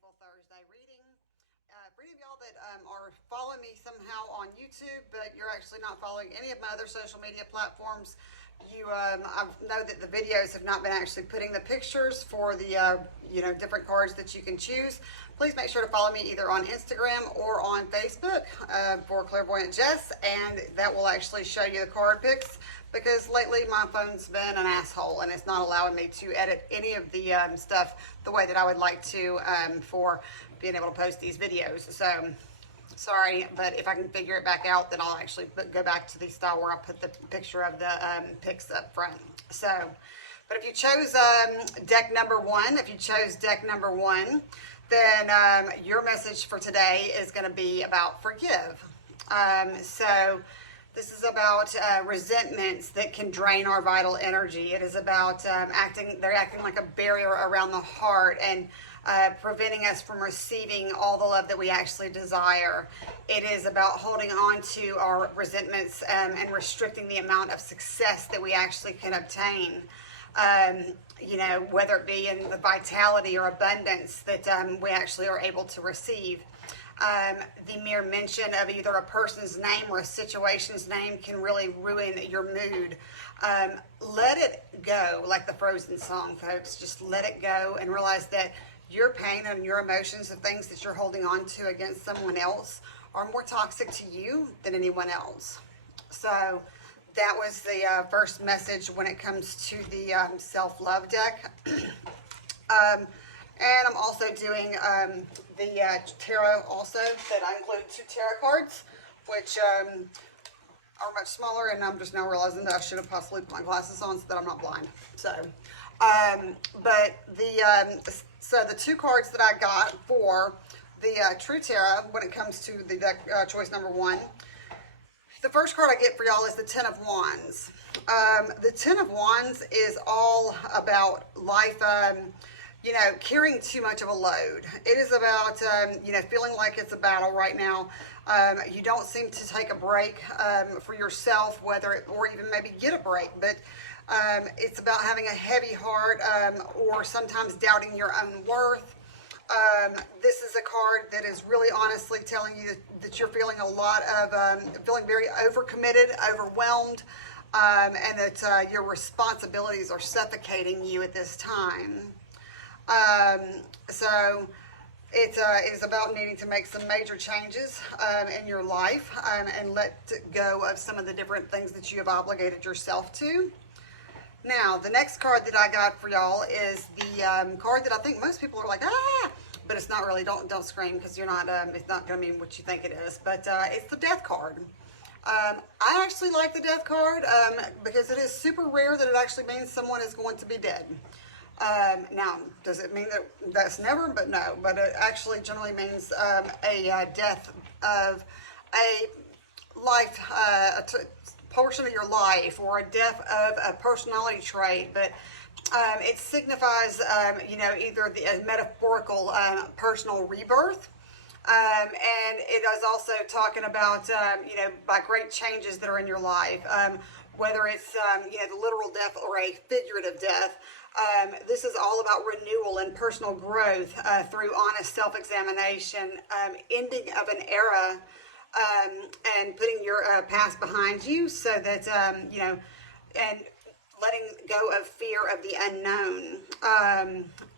Thankful Thursday reading. For any of y'all that are following me somehow on YouTube, but you're actually not following any of my other social media platforms, I know that the videos have not been actually putting the pictures for the different cards that you can choose. Please make sure to follow me either on Instagram or on Facebook for Clairvoyant Jess, and that will actually show you the card picks. Because lately my phone's been an asshole and it's not allowing me to edit any of the stuff the way that I would like to for being able to post these videos. So sorry, but if I can figure it back out, then I'll actually go back to the style where I put the picture of the picks up front. So, but if you chose deck number one, then your message for today is going to be about forgive. So this is about resentments that can drain our vital energy. It is about they're acting like a barrier around the heart and preventing us from receiving all the love that we actually desire. It is about holding on to our resentments and restricting the amount of success that we actually can obtain. Whether it be in the vitality or abundance that we actually are able to receive. The mere mention of either a person's name or a situation's name can really ruin your mood. Let it go, like the Frozen song, folks. Just let it go and realize that your pain and your emotions of things that you're holding on to against someone else are more toxic to you than anyone else. So that was the first message when it comes to the self-love deck. And I'm also doing the tarot also, that I include 2 tarot cards, which are much smaller, and I'm just now realizing that I should have possibly put my glasses on so that I'm not blind. So, so the 2 cards that I got for the True Tarot when it comes to the deck choice number 1, the first card I get for y'all is the Ten of Wands. The Ten of Wands is all about life, carrying too much of a load. It is about, feeling like it's a battle right now. You don't seem to take a break for yourself, or even maybe get a break, but it's about having a heavy heart or sometimes doubting your own worth. This is a card that is really honestly telling you that you're feeling a lot of, feeling very overcommitted, overwhelmed, and that your responsibilities are suffocating you at this time. So it is about needing to make some major changes in your life and let go of some of the different things that you have obligated yourself to. Now, the next card that I got for y'all is the card that I think most people are like, but it's not really. Don't scream, because you're not. It's not going to mean what you think it is. But it's the Death card. I actually like the Death card because it is super rare that it actually means someone is going to be dead. Now, does it mean that that's never? But no. But it actually generally means a death of a life, portion of your life, or a death of a personality trait. But it signifies, either the metaphorical personal rebirth. And it is also talking about, by great changes that are in your life, whether it's, the literal death or a figurative death. This is all about renewal and personal growth through honest self-examination, ending of an era, and putting your past behind you, so that, and letting go of fear of the unknown.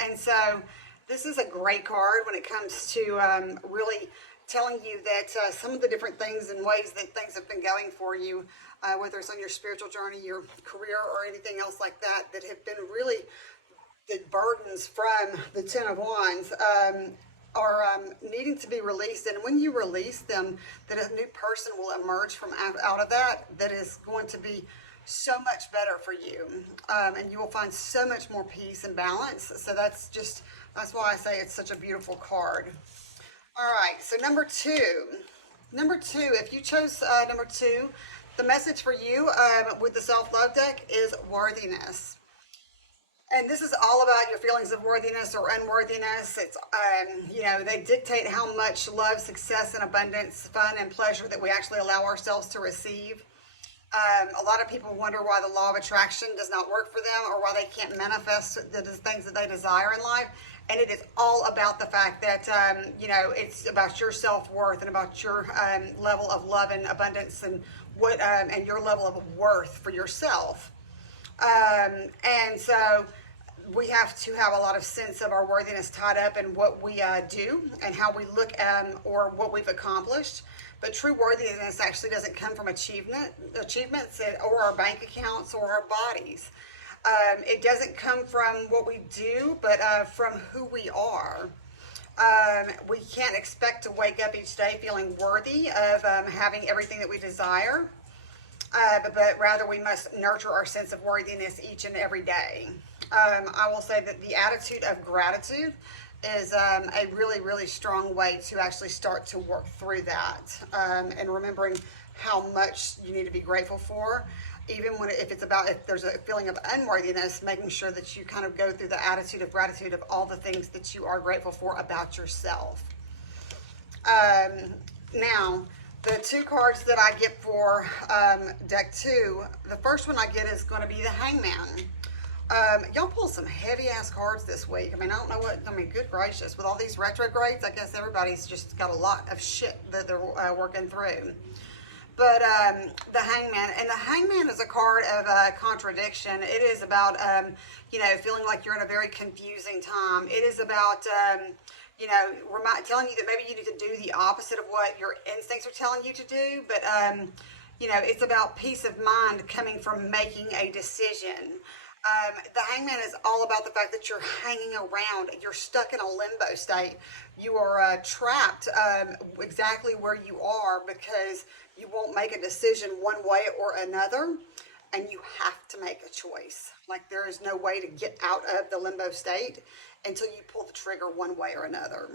And so this is a great card when it comes to really telling you that some of the different things and ways that things have been going for you, whether it's on your spiritual journey, your career, or anything else like that, that have been really the burdens from the Ten of Wands, are needing to be released. And when you release them, that a new person will emerge from out of that is going to be so much better for you, and you will find so much more peace and balance. So that's why I say it's such a beautiful card. All right, so number two, if you chose number 2, the message for you with the self-love deck is worthiness. And this is all about your feelings of worthiness or unworthiness. It's, they dictate how much love, success, and abundance, fun, and pleasure that we actually allow ourselves to receive. A lot of people wonder why the law of attraction does not work for them or why they can't manifest the things that they desire in life. And it is all about the fact that, it's about your self-worth and about your level of love and abundance and and your level of worth for yourself. And so we have to have a lot of sense of our worthiness tied up in what we do and how we look at or what we've accomplished. But true worthiness actually doesn't come from achievements or our bank accounts or our bodies. It doesn't come from what we do, but from who we are. We can't expect to wake up each day feeling worthy of having everything that we desire, but rather we must nurture our sense of worthiness each and every day. I will say that the attitude of gratitude is a really, really strong way to actually start to work through that, and remembering how much you need to be grateful for, even if there's a feeling of unworthiness, making sure that you kind of go through the attitude of gratitude of all the things that you are grateful for about yourself. Now, the two cards that I get for deck 2, the first one I get is going to be the Hangman. Y'all pulled some heavy ass cards this week. I mean, I don't know good gracious, with all these retrogrades, I guess everybody's just got a lot of shit that they're working through. But the Hangman, and the Hangman is a card of contradiction. It is about, feeling like you're in a very confusing time. It is about, telling you that maybe you need to do the opposite of what your instincts are telling you to do. But, it's about peace of mind coming from making a decision. The Hangman is all about the fact that you're hanging around. You're stuck in a limbo state. You are trapped exactly where you are because you won't make a decision one way or another, and you have to make a choice. Like, there is no way to get out of the limbo state until you pull the trigger one way or another.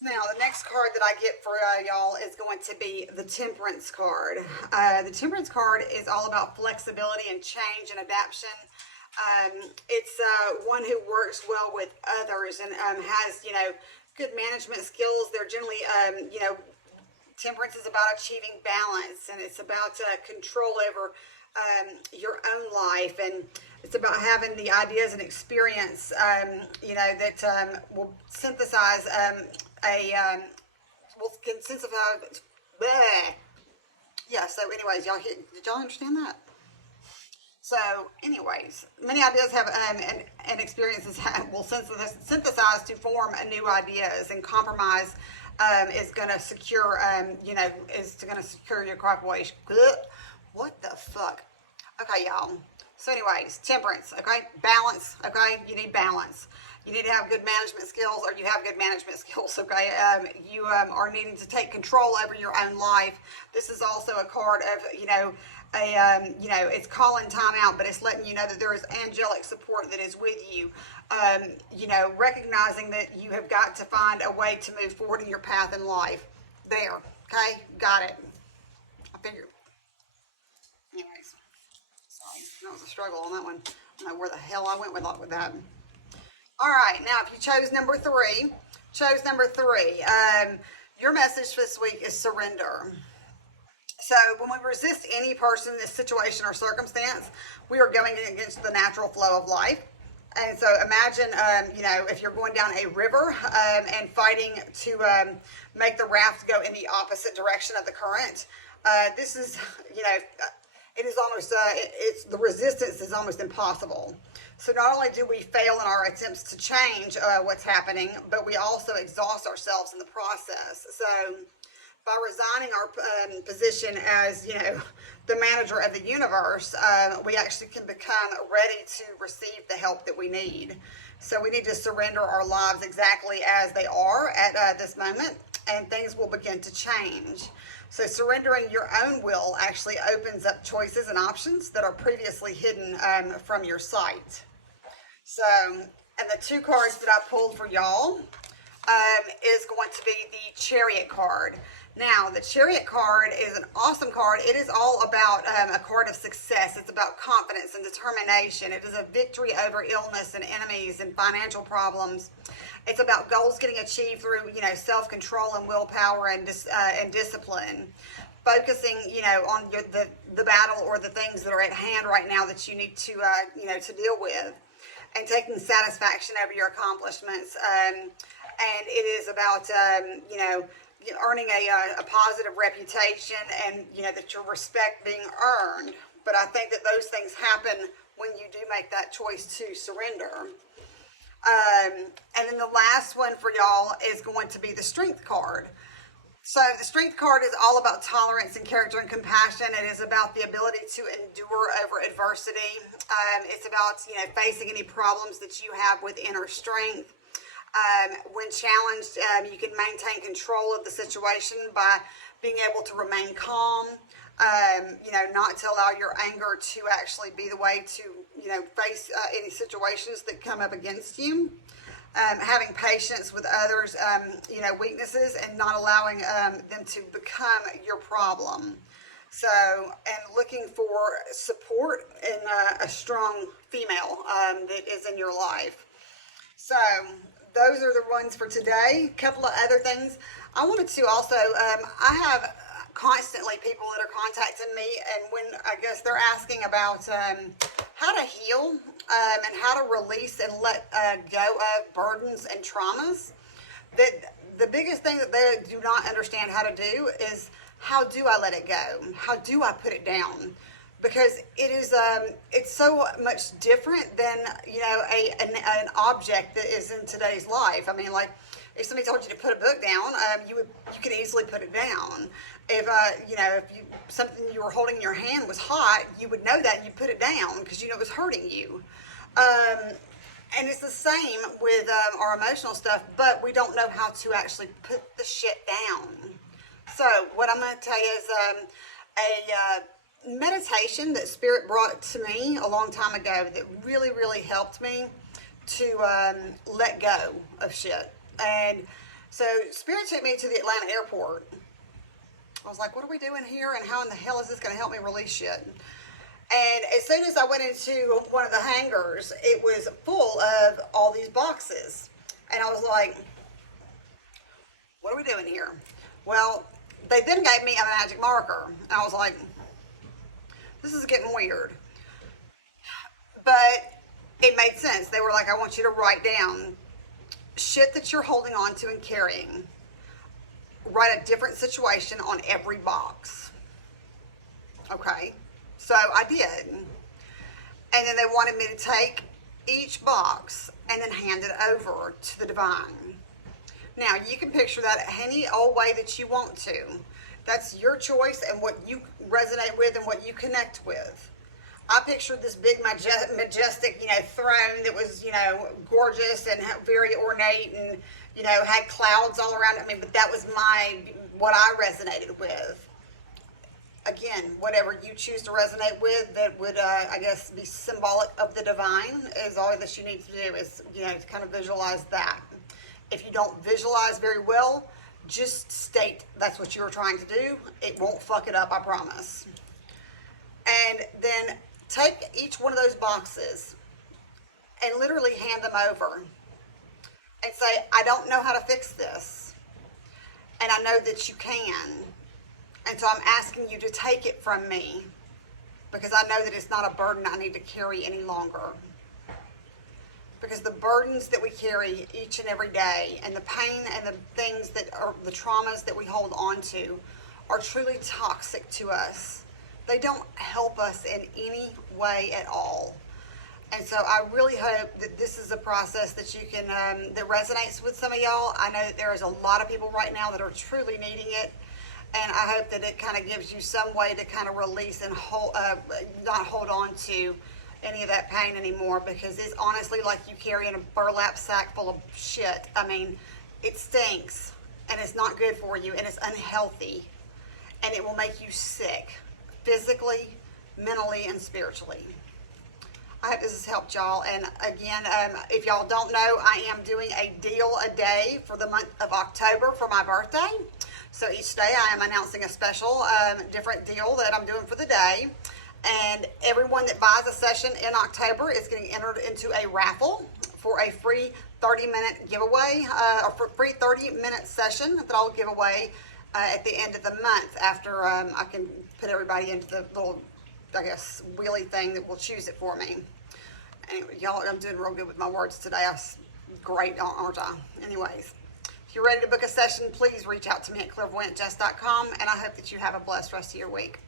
Now, the next card that I get for y'all is going to be the Temperance card. The Temperance card is all about flexibility and change and adaptation. It's one who works well with others and has, good management skills. They're generally, Temperance is about achieving balance, and it's about control over your own life, and it's about having the ideas and experience, that will synthesize can synthesize. Bleh. Yeah. So, anyways, did y'all understand that? So, anyways, many ideas have and experiences will synthesize to form new ideas, and compromise is going to secure, is going to secure your cooperation. What the fuck? Okay, y'all. So, anyways, Temperance. Okay, balance. Okay, you need balance. You need to have good management skills, or you have good management skills, okay? You are needing to take control over your own life. This is also a card of, it's calling time out, but it's letting you know that there is angelic support that is with you. Recognizing that you have got to find a way to move forward in your path in life. There, okay? Got it. I figured. Anyways, sorry. That was a struggle on that one. I don't know where the hell I went with that. All right, now if you chose number 3, your message this week is surrender. So when we resist any person, this situation, or circumstance, we are going against the natural flow of life. And so imagine, if you're going down a river and fighting to make the raft go in the opposite direction of the current. This is, it is almost, the resistance is almost impossible. So not only do we fail in our attempts to change what's happening, but we also exhaust ourselves in the process. So by resigning our position as, the manager of the universe, we actually can become ready to receive the help that we need. So we need to surrender our lives exactly as they are at this moment, and things will begin to change. So surrendering your own will actually opens up choices and options that are previously hidden from your sight. So, and the 2 cards that I pulled for y'all is going to be the Chariot card. Now, the Chariot card is an awesome card. It is all about a card of success. It's about confidence and determination. It is a victory over illness and enemies and financial problems. It's about goals getting achieved through, self-control and willpower and discipline. focusing, on the battle or the things that are at hand right now that you need to, to deal with, and taking satisfaction over your accomplishments. And it is about, earning a positive reputation, and, that your respect being earned. But I think that those things happen when you do make that choice to surrender. And then the last one for y'all is going to be the Strength card. So the Strength card is all about tolerance and character and compassion. It is about the ability to endure over adversity. It's about, facing any problems that you have with inner strength. When challenged, you can maintain control of the situation by being able to remain calm. Not to allow your anger to actually be the way to, face any situations that come up against you. Having patience with others, weaknesses, and not allowing them to become your problem. So, and looking for support in a strong female that is in your life. So, those are the ones for today. A couple of other things. I wanted to also, I have constantly people that are contacting me, and when I guess they're asking about how to heal and how to release and let go of burdens and traumas. That the biggest thing that they do not understand how to do is, how do I let it go? How do I put it down? Because it is it's so much different than an object that is in today's life. I mean, like, if somebody told you to put a book down, you could easily put it down. If something you were holding in your hand was hot, you would know that and you put it down because it was hurting you. And it's the same with our emotional stuff, but we don't know how to actually put the shit down. So what I'm going to tell you is a meditation that Spirit brought to me a long time ago that really, really helped me to let go of shit. And so Spirit took me to the Atlanta airport. I was like, what are we doing here? And how in the hell is this going to help me release shit? And as soon as I went into one of the hangars, it was full of all these boxes. And I was like, what are we doing here? Well, they then gave me a magic marker. And I was like, this is getting weird. But it made sense. They were like, I want you to write down shit that you're holding on to and carrying. Write a different situation on every box. Okay. So I did. And then they wanted me to take each box and then hand it over to the divine. Now, you can picture that any old way that you want to. That's your choice and what you resonate with and what you connect with. I pictured this big, majestic, throne that was, gorgeous and very ornate and, had clouds all around it. I mean, but that was what I resonated with. Again, whatever you choose to resonate with that would, be symbolic of the divine is all that you need to do is, to kind of visualize that. If you don't visualize very well, just state that's what you were trying to do. It won't fuck it up, I promise. And then take each one of those boxes and literally hand them over and say, I don't know how to fix this. And I know that you can. And so I'm asking you to take it from me because I know that it's not a burden I need to carry any longer. Because the burdens that we carry each and every day and the pain and the things that are the traumas that we hold on to are truly toxic to us. They don't help us in any way at all. And so I really hope that this is a process that you can, that resonates with some of y'all. I know that there is a lot of people right now that are truly needing it. And I hope that it kind of gives you some way to kind of release and not hold on to any of that pain anymore, because it's honestly like you carrying a burlap sack full of shit. I mean, it stinks and it's not good for you and it's unhealthy and it will make you sick physically, mentally, and spiritually. I hope this has helped y'all. And again, if y'all don't know, I am doing a deal a day for the month of October for my birthday. So each day I am announcing a special different deal that I'm doing for the day. And everyone that buys a session in October is getting entered into a raffle for a free 30-minute giveaway, or for free 30-minute session that I'll give away at the end of the month after I can put everybody into the little, I guess, wheelie thing that will choose it for me. Anyway, y'all, I'm doing real good with my words today. Great, aren't I? Anyways, if you're ready to book a session, please reach out to me at clairvoyantjess.com, and I hope that you have a blessed rest of your week.